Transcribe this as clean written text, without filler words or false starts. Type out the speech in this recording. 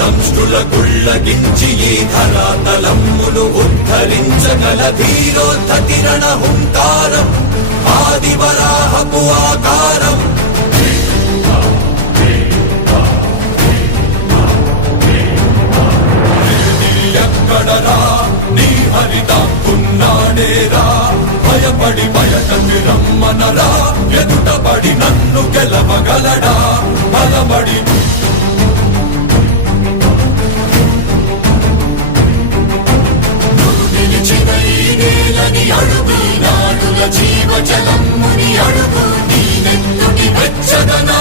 దంష్టుల గుళ్ళగించి ఈ ధరాతలమ్మును ఉద్ధరించగల ధీరోద్ధతి రణ హుంకారం ఆదివరాహపు ఆకారం ఎక్కడరా నీ హరిదాక్కున్నాడేరా భయపడి బయటకి రమ్మనరా ఎదుటపడి నన్ను గెలవగలడా బలపడి నిలిచిన ఈ నేలని అడుగు నాడుల జీవజలమ్ముని అడుగు నీ నెత్తుటి వెచ్చదనా